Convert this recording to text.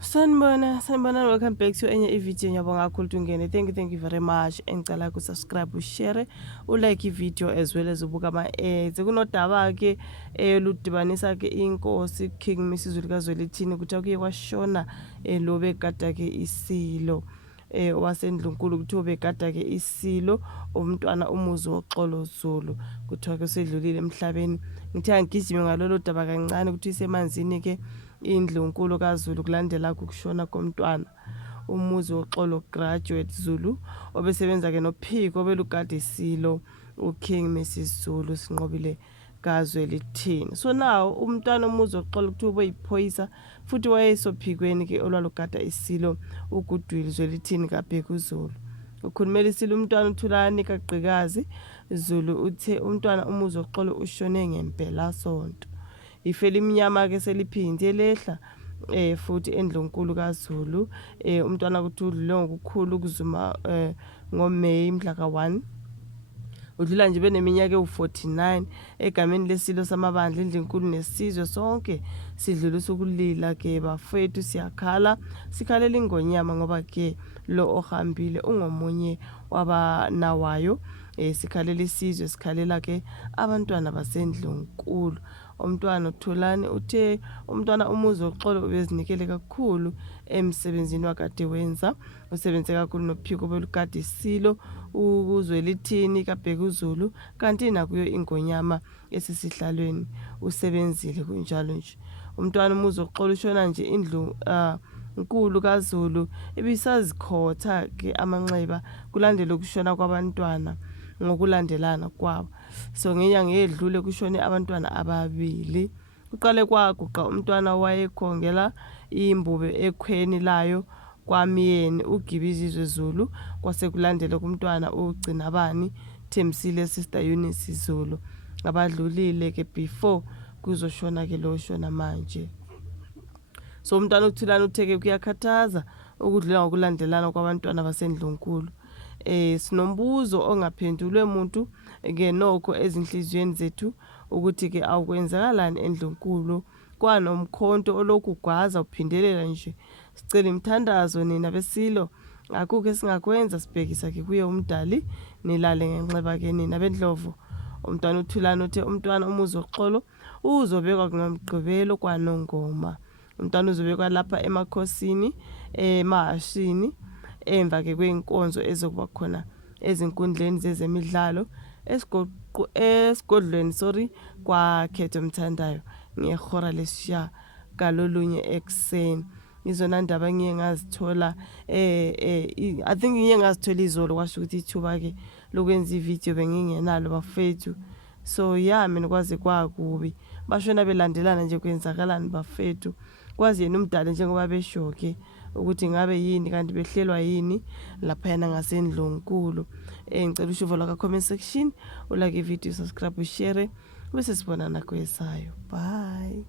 Sanibona, welcome back to enye ivideo. Ngiyabonga kakhulu ungene. Thank you very much. Engicela kusubscribe, ushare, ulike ivideo as well as ubuka ama-ads. Kunodaba ke ludibanisa ke inkosi King Misizulu kaZwelithini kuthiwa kuye kwashona lo begada ke isilo wasendlunkulu kuthiwa begada ke isilo umntwana umuzi woxolo Zulu kuthiwa ke sedlulile emhlabeni. Ngithe angigijime ngalolo daba kancane ukuthi isemanzini ke indlunkulu kaZulu kulandela ukushona komntwana umuzi woxolo graduate Zulu obesebenza ke nophiko belugada isilo uKing Mrs Zulu Sinqobile kaZwelithini. So now umntwana umuzi woxolo kuthiwa boyiphoyisa futhi wayesophikweni ke olwalugada isilo uGoodwill Zwelithini kaBheka uZulu. Ukhulumela isilo umntwana uThulani kaGqikazi Zulu uthe umntwana umuzi woxolo ushone ngempela sonto. Ifeli iminyama ke seliphinde lehla futhi endlunkulu kaZulu umntwana kuthi udlule ngokukhulu kuzuma ngoMay mhla ka1 udlula nje beneminyaka u49 egameni lesilo samabandla indlunkulu nesizwe sonke sidlulisa ukulila ke bafethu siyakhala sikhalela ingonyama ngoba ke lo ohambile ungomunye wabanawayo sikhalela isizwe sikhalela ke abantwana basendlunkulu. Umntwana uThulani uthe umntwana umuzi woxolo ubezinikele kakhulu emsebenzini wakade wenza usebenze kakhulu nophiko belugada isilo uZwelithini kaBheka uZulu kanti nakuyo ingonyama esisihlalweni usebenzile kunjalo nje. Umntwana umuzi woxolo ushona nje indlu nkulu kaZulu ibisazikhotha ke amanxeba kulandela ukushona kwabantwana ngokulandelana kwabo. So ngenyanga edlule kushone abantwana ababili. Kuqale kwaguqa umntwana wayekhongela imbube ekhweni layo kwaMyeni uGibizizwe Zulu kwase kulandela kumntwana uGcinabani Themsile Sister Eunice Zulu abadlulile ke before kuzoshona ke lo shona manje. So umntwana uThulani utheke kuyakhathaza ukudlula ngokulandelana kwabantwana basendlunkulu. Sinombuzo ongaphendulwe umuntu ke nokho ezinhlizweni zethu ukuthi ke awukwenzakalani endlunkulu kwanomkhonto olokugwaza uphindelela nje. Sicela imthandazo nina besilo akukho esingakwenza sibhekisa ke kuye umdali nilale ngenxeba ke nina bendlovu. Umntwana uThulani uthe umntwana umuzi woxolo uzobekwa ngomgqibelo kwaNongoma. Umntwana uzobekwa lapha emakhosini emahashini emva ke kwenkonzo ezokuba khona ezinkundleni zezemidlalo esigodlweni kwaKhetho Mthandayo ngehora lesisha kalolunye ekseni. Izona ndaba ngiye ngazithola I think ngiye ngazithola izolo kwasho ukuthi ithuba ke lokwenza ivideo bengingenalo bafethu. So mina kwaze kwakubi bashona belandelana nje kwenzakalani bafethu kwazi yena umdala njengoba besho ke ukuthi ngabe yini kanti behlelwa yini lapha yana ngasendlunkulu. Ngicela ushuvo la comment section ulike ivideo subscribe ushare bese sibonana kwesayo. Bye.